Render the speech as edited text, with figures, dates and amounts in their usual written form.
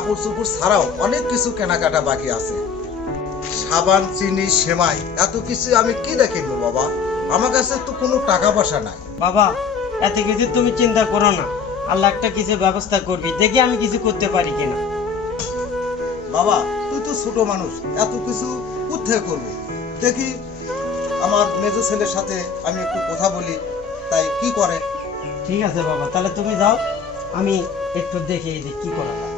কাপড় চোপড় ছাড়াও অনেক কিছু কেনাকাটা বাকি আছে। সাবান, চিনি, সেমাই, এত কিছু আমি কি দেখিব বাবা? আমার কাছে তো কোনো টাকা পয়সা নাই। বাবা, এত কিছু তুমি চিন্তা করো না, আল্লাহ একটা কিছু ব্যবস্থা করবি, দেখি আমি কিছু করতে পারি কিনা। বাবা তুই তো ছোট মানুষ, এত কিছু কোথায় করবি? দেখি আমার মেজো ছেলের সাথে আমি একটু কথা বলি, তাই কি করে। ঠিক আছে বাবা, তাহলে তুমি যাও, আমি একটু দেখি এই যে কি করা যায়।